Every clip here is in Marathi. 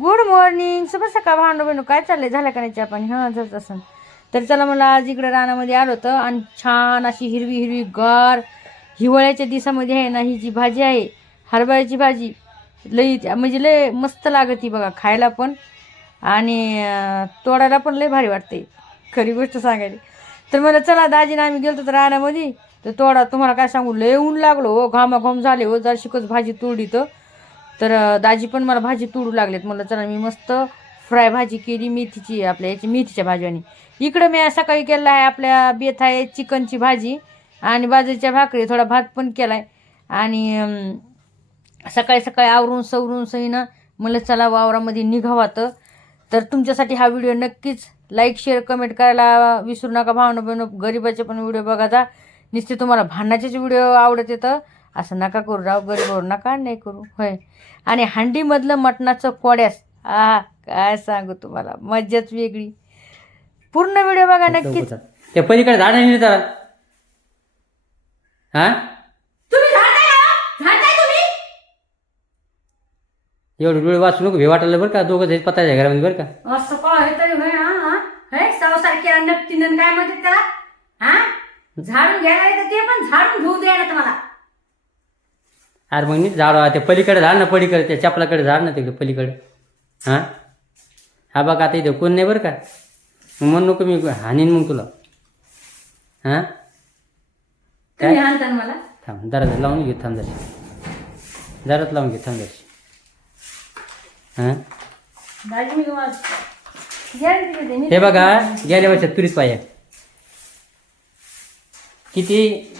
गुड मॉर्निंग सुबह सकाळ भांडू बहिणू काय चाललंय? झालं का नाही आपण हां जात असं तर चला मला आज इकडं रानामध्ये आलो होतं आणि छान अशी हिरवी हिरवी गार हिवाळ्याच्या दिवसामध्ये आहे ना ही जी भाजी आहे हरभऱ्याची भाजी लई म्हणजे लय मस्त लागते बघा खायला पण. आणि तोडायला पण लय भारी वाटते. खरी गोष्ट सांगायची तर मला चला दाजीनं आम्ही गेलो तर रानामध्ये. तर तोडा तुम्हाला काय सांगू? लय ऊन लागलो हो. घामाघाम झाले हो. जर शिकच भाजी तोडी तर. तर दाजी पण मला भाजी तोडू लागलेत. मला चला मी मस्त फ्राय भाजी केली मेथीची आपल्या याची मेथीच्या भाजीवानी इकडं मी सकाळी केलं आहे आपल्या बेथ आहे चिकनची भाजी आणि बाजरीच्या भाकरी थोडा भात पण केला आहे आणि सकाळी सकाळी आवरून सवरून सईनं मला चला वावरामध्ये निघावातं तर तुमच्यासाठी हा व्हिडिओ नक्कीच लाईक शेअर कमेंट करायला विसरू नका. भावना बहिण गरिबाचे पण व्हिडिओ बघा जा. नुसते तुम्हाला भांडणाचेच व्हिडिओ आवडत येतं. असं नका करू राव गरीबावर नका नाही करू. होय. आणि हंडीमधलं मटणाचं कोड्यास आ काय सांगू तुम्हाला मज्जाच वेगळी. पूर्ण व्हिडिओ बघा नक्कीच. त्या पलीकडे झाड नाही जरा. हा? तुम्ही झाडताय का? झाडताय तुम्ही? एवढं डोळे वाचू नको वाटायला बरं का? दोघं पताच्या घरामध्ये बरं का? असं काय तरी होय हा हा. हे संसार केला नक्कीनं काय म्हणते त्याला? हा? झाडून घ्यायला येतं ते पण झाडून घेऊ द्या ना तुम्हाला. अरे मग नीट झाड त्या पलीकडे झाड ना पलीकडे त्या चपलाकडे झाड ना तिकडे पलीकडे. हा? हा बघ आता इथं कोण नाही बरं का? मग म्हण नको मी हानीन मग तुला. हा? ना मला. थांब जरा लावून घे थांब जरा. जराच लावून घे थांब जरा. हां? मी मी हे बघा गेल्या वर्षात तुरीच पाहिजे किती?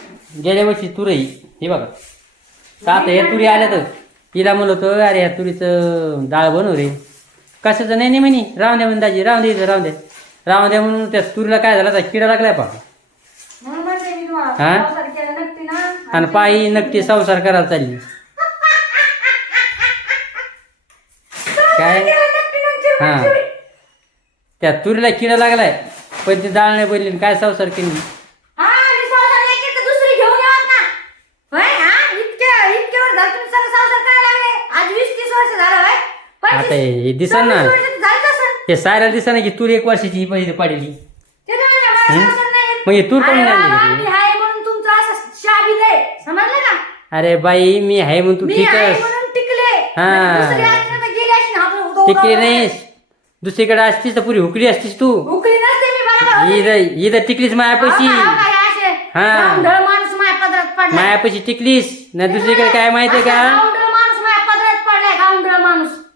गेल्या वर्षी तुरई हे बघा. तर आता या तुरी आल्या तर. तिला म्हणलं होतं अरे ह्या तुरीचं डाळ बनव रे. कशाचं? नाही नाही म्हणे. राहून द्या म्हणे दाजी राहून द्यायचं राहून द्या. राहून द्या म्हणून त्या तुरीला काय झालं? किडा लागलाय म्हणून तुम्हाला हा? आणि पायी नक्की संसार करायला चालली. काय? हा. त्या तुरीला किडा लागलाय पण ती डाळ नाही बनली काय संसार केली हा मी संसार नाही केला तर दुसरी घेऊन येणार ना होय हा इतके इतके वर्ष झालं तुम्ही सगळं संसार करायला लागले आज वीस तीस वर्ष झालं होय आता हे दिसन ना. हे साऱ्या दिसा ना की तूर एक वर्षाची ही पहिली पाडली. हं? नाही. मग हे तूर समजलं का? अरे बाई मी आहे म्हणून तू ठीक हा. म्हणजे टिकली नाहीस. दुसरीकडे असतीस तर पुरी हुकली असतीस तू. इथं टिकलीस मायापाशी. हा. पदरात पडलाय. मायापाशी टिकलीस. ना दुसरीकडे काय माहितीये का?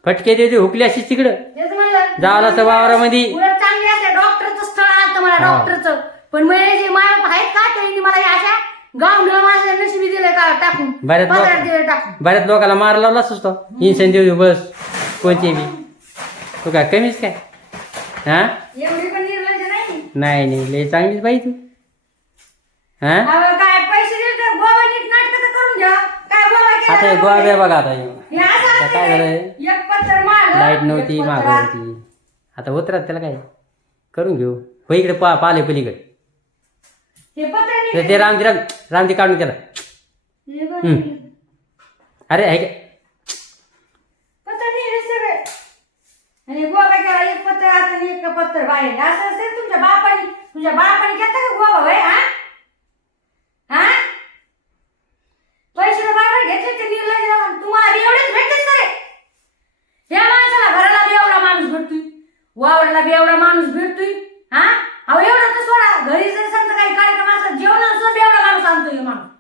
फटके देते हुकली असतीस तिकडं. तेच म्हणलं जावं असं वावरामध्ये. उलट चांगली असते डॉक्टरचं स्थळ आलं मला हा. डॉक्टरचं. पण मला जे माय आहेत का त्यांनी मला या अशा गावंढळ माणसाला नशिबी दिलं का? टाकून. बऱ्याच लोक- पदरात दिलं टाकून. बऱ्याच लोकांना मार लावला असतो इन्सेंट देऊ बस. कोणते बी तू काय कमीच काय? हा? एवढी पण निर्लज नाही. नाही नाही लय चांगलीच बाई तू. हा? अहो, काय पैसे दिले तर गोवा नीट नाटक तर करून घ्या काय गोवा केला आता हे गोवा गोव्या बघा आता हे. आता काय. झालंय? एक लाइट नव्हती मागं. होती आता उतरात त्याला काय करून घेऊ हो इकडे पा पाले पलीकडे हे पत्र ते- नाही. ते रामजी राम रामजी काढून हे बघ. हम्म. अरे आहे काय पत्र नाही सगळे. आणि गोवा केला एक पत्र आत आणि एक पत्र बाहेर असं असेल तुमच्या बापाने तुझ्या बापाने घेतलं का गोवा होय हा हा पैसे तर बरोबर घेतले ते निर्लज लावून. तुम्हाला बी एवढेच भेटतेच नाही या माणसाला घराला बी एवढा माणूस भेटतोय वावराला बी एवढा माणूस भेटतोय हा अहो एवढं तर सोडा घरी जर समजा काही कार्यक्रम असला जेवण सुद्धा बेवडा माणूस आणतोय ह्यो माणूस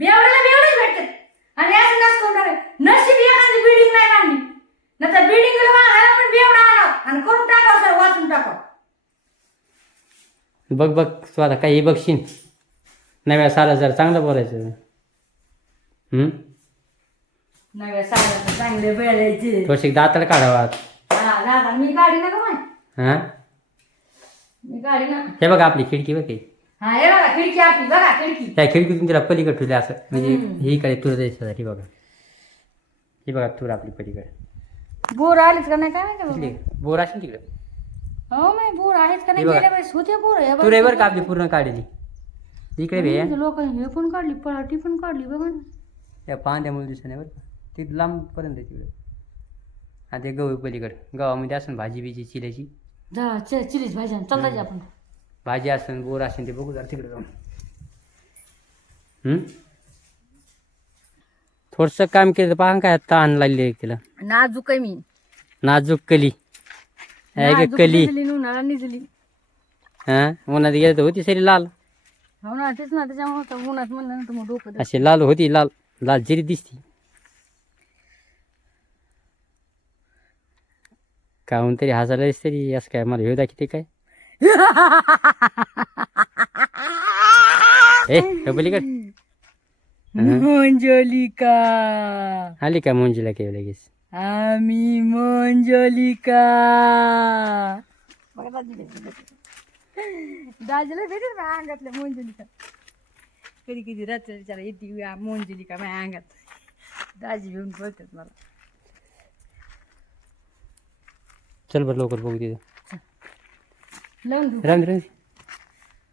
बेवड्याला बेवडेच भेटतात. आणि असं नस कोण. नशीब एखादी बिल्डिंग नाही बांधली. नाही तर बिल्डिंगला बांधायला पण बेवडा आला. आणि करून टाकावं सर वाचून टाकावं. बघ बघ तू आता काही बघशील? नव्या साला जर चांगलं बोलायचं. हम्म? नव्या साड्या चांगले बेळायचे थोडीशी दाताला काढावा हा दादा मी गाडी नका माय हा? मी गाडी ना. हे बघा आपली खिडकी बघ ही. हा हे बघा खिडकी आपली बघा खिडकी. त्या खिडकीतून तिला पलीकडे ठेवली असं. म्हणजे. ही इकडे तुला द्यायसाठी बघा. ही बघा तुला आपली पलीकडे. बोर आलीच का नाही? काय माहिती बाबा. बोर असेल तिकडे. हो माय बोर आहेत का नाही? हे बघा. गेल्या वेळेस होते बोर बघा. तुला बरं का आपली पूर्ण काढली? इकडे भे लोकांनी हे पण काढली पळाटी पण काढली बघा ना. त्या पांद्यामुळे दिसत नाही बरं का? ती लांबपर्यंत आहे तिकडे. आणि ते गहू पलीकडं. गावामध्ये असून भाजी बिजी चिल्याची जा चिलीच भाजी आण. चल दाजी आपण. भाजी असेल बोर असेल ते बघू जरा तिकडे जाऊन. हम्म? थोडंसं काम केलं पहा काय ताण लागली तिला. नाजूक आहे मी. नाजूक कली. आहे का कली. उन्हाळा निजली. हा उन्हात गेलं तर होती सरी लाल. हो ना तेच ना त्याच्यामुळे उन्हात म्हणलं ना तर मग डोकं अशी लाल होती लाल लाल जिरी दिसती. काहून तरी हसायला तरी असं काय मला हे दाखवते काय? ए पलीकड मंजलिका आली का मुंजीला काय लगेच आम्ही मंजलिका दाजीला भेटेल माझ्या अंगातल्या मंजलिका कधी कधी रात्री विचारा येते मंजलिका माझ्या अंगात दाजी घेऊन बोलतात मला चल बरं लवकर बघू तिथं लावून घेऊ राम राम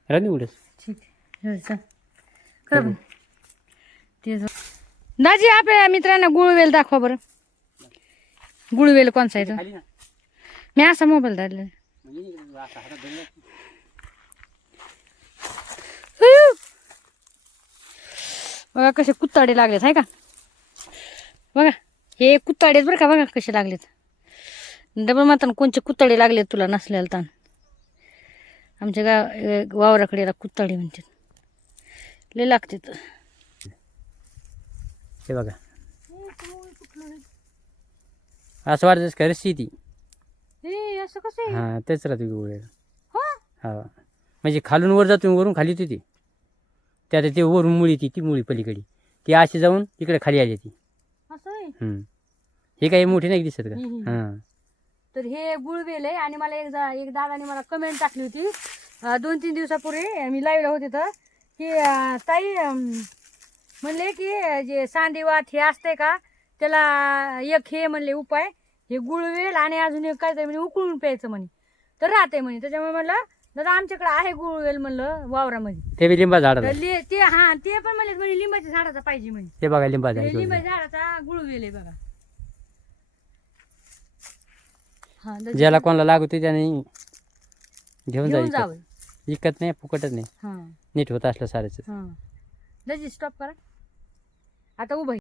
राम उडस ठीक आहे. चल. कर बरं. ते जो- दाजी आपल्या मित्रांना गुळवेल दाखवा बरं. गुळवेल कोणचा आहे तो? मी असा मोबाईल धरला अयो! बघा कसे कुत्ताडे लागलेत आहे का? बघा हे कुत्ताडेच बरं का बघा कसे लागलेत. डबल मातान कोणचे कुत्ताडे लागलेत तुला नसलेला ताण. आमच्या गाव वावराकडे याला कुत्ताडे म्हणतात. लय लागते हे बघा. असं वाटतंच का रस्सी ती हे असं कसं हा तेच राहते गोळ्या हा? हा. म्हणजे खालून वर जातो वरून खाली येते ती. त्यात ते वरून मुळी ती ती मुळी पलीकडे. ती अशी जाऊन इकडे खाली आली ती. हे काही मोठी नाही दिसत का. हा. तर हे गुळवेल आहे. आणि मला एकदा एक दादाने मला कमेंट टाकली होती. दोन तीन दिवसापूर्वी मी लाईव्हला होते तर. की ताई म्हणले की जे सांधेवात हे असते का त्याला एक हे म्हणले उपाय. हे गुळवेल आणि अजून एक काय म्हणे उकळून प्यायचं म्हणे. तर राहते म्हणे. त्याच्यामुळे म्हणलं दादा आमच्याकडे आहे गुळवेल म्हणलं वावरामध्ये. ते लिंबा झाड ते हा ते पण म्हणले म्हणे लिंबाच्या झाडाचा पाहिजे म्हणे. ते बघा लिंबा लिंबाच्या झाडाचा गुळवेल आहे बघा. हा ज्याला कोणाला लागतो त्याने घेऊन जावं. विकत नाही फुकटच नाही. हा. नीट होत असलं हा. दाजी स्टॉप करा. आता उभं आहे.